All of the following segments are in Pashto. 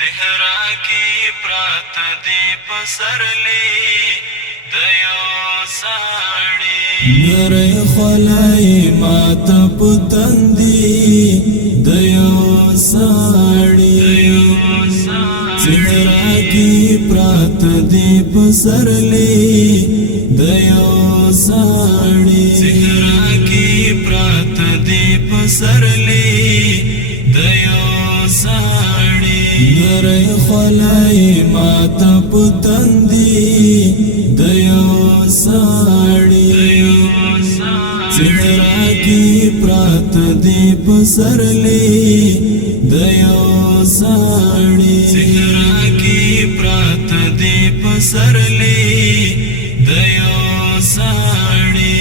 صحرا کی پرات دی پسرلی دیو ساڑی نرے خلائی مات پتندی دیو ساڑی صحرا کی پرات دی پسرلی دیو ساڑی صحرا کی پرات دی پسرلی دیو ساڑی نرے خلائی مات پتندی دیو ساڑی صحرا کی پرات دی پسرلی دیو ساڑی صحرا کی پرات دی پسرلی دیو ساڑی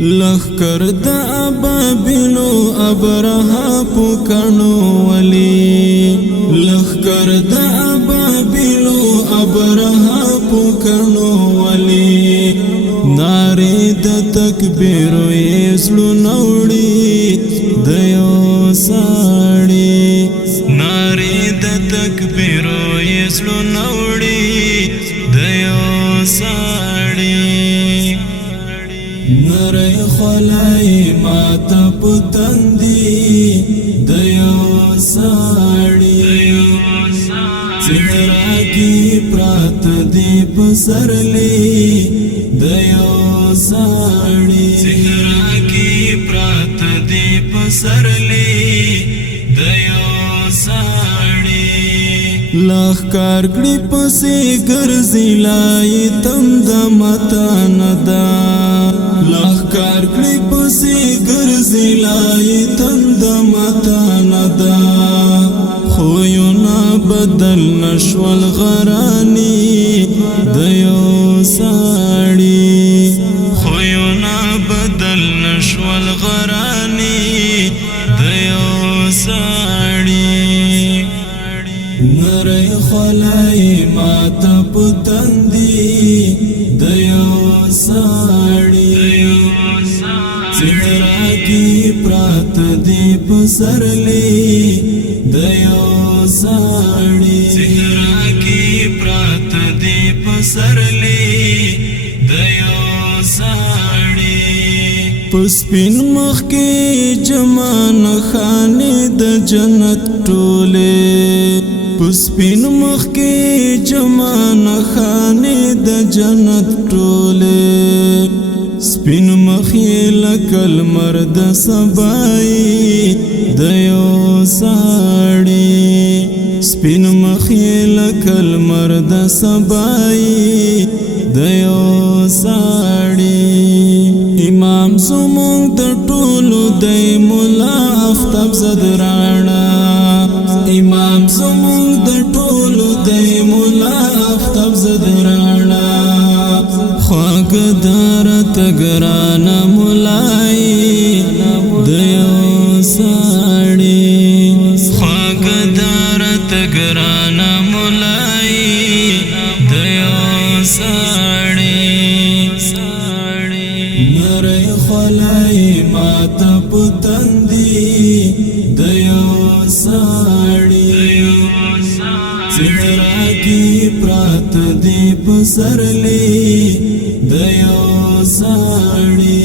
لخکر دا ابابلو ابرها پکانو ولی لخکر دا ابابلو ابرها پکانو ولی ناری دا تکبیرو یسلو نوڑی دیو ساڑی ناری دا تکبیرو یسلو نوڑی دیو ساڑی نرے خلائی مات پتندی دیو ساڑی صحرا کی پرات دی پسرلی دیو ساڑی صحرا کی پرات دی پسرلی دیو ساڑی لخکار کڑی پسی گرزی لائی تم دا متان دا لخکار کڑی پسی گرزی لائی تم دا متان دا خویونا بدل نشول غرانی دیو ساڑی خویونا بدل نشول غرانی دیو ساڑی نرے خلائی مات پتندی دیو ساڑی صحرا کی پرات دی پسرلی دیو ساڑی صحرا کی پرات دی پسرلی دیو ساڑی پسپین مخ کی جمان خانے د جنت ٹولے پسپین مخ کی جمان خانے د جنت ٹولے سپین مخی لکل مرد سبائی دیو ساڑی سپین مخی لکل مرد سبائی دیو ساڑی امام زمونږ د ټولو دی مولا آفتاب زد راڼا امام زمونږ د ټولو دی مولا آفتاب زد راڼا خواږه دارت ګرانه مولای دیو ساړي خواږه دارت ګرانه مولای دیو ساړي نرے خلائی مات پتندی دیو ساڑی صحرا کی پرات دی پسرلی دیو ساڑی